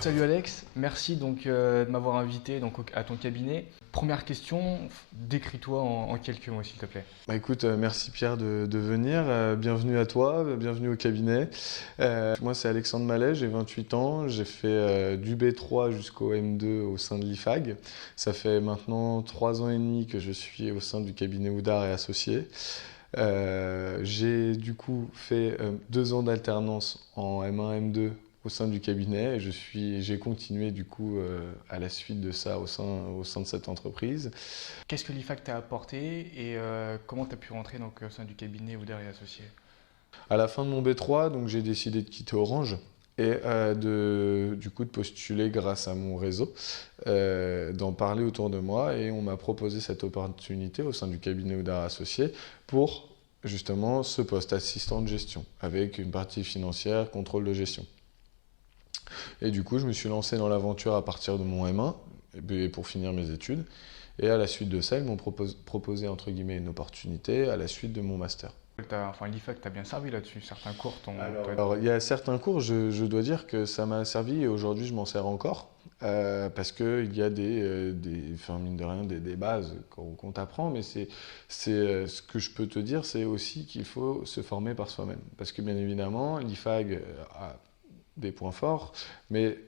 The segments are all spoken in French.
Salut Alex, merci de m'avoir invité à ton cabinet. Première question, décris-toi en quelques mots s'il te plaît. Écoute, merci Pierre de venir. Bienvenue à toi, bienvenue au cabinet. Moi c'est Alexandre Mallet, j'ai 28 ans. J'ai fait du B3 jusqu'au M2 au sein de l'IFAG. Ça fait maintenant 3 ans et demi que je suis au sein du cabinet Oudard et Associés. J'ai du coup fait 2 ans d'alternance en M1, M2 au sein du cabinet et j'ai continué du coup à la suite de ça au sein de cette entreprise. Qu'est-ce que l'IFAC t'a apporté et comment tu as pu rentrer au sein du cabinet Oudard et Associés? À la fin de mon B3, donc j'ai décidé de quitter Orange et du coup de postuler grâce à mon réseau, d'en parler autour de moi et on m'a proposé cette opportunité au sein du cabinet Oudard Associés pour justement ce poste assistant de gestion avec une partie financière, contrôle de gestion. Et du coup, je me suis lancé dans l'aventure à partir de mon M1 pour finir mes études. Et à la suite de ça, ils m'ont proposé entre guillemets une opportunité à la suite de mon master. L'IFAC t'a bien servi là-dessus, certains cours Alors, il y a certains cours, je dois dire que ça m'a servi et aujourd'hui je m'en sers encore parce qu'il y a mine de rien, des bases qu'on t'apprend, mais ce que je peux te dire, c'est aussi qu'il faut se former par soi-même. Parce que bien évidemment, l'IFAG a des points forts, mais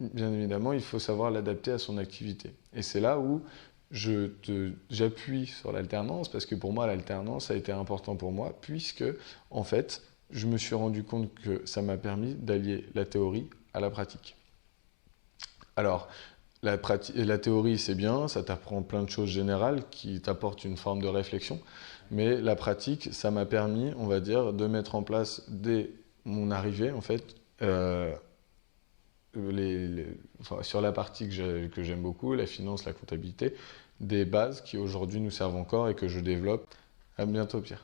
bien évidemment, il faut savoir l'adapter à son activité. Et c'est là où j'appuie sur l'alternance, parce que pour moi, l'alternance a été important pour moi, puisque, en fait, je me suis rendu compte que ça m'a permis d'allier la théorie à la pratique. Alors, la théorie, c'est bien, ça t'apprend plein de choses générales qui t'apportent une forme de réflexion, mais la pratique, ça m'a permis, on va dire, de mettre en place dès mon arrivée, en fait, sur la partie que j'aime beaucoup, la finance, la comptabilité, des bases qui aujourd'hui nous servent encore et que je développe. À bientôt Pierre.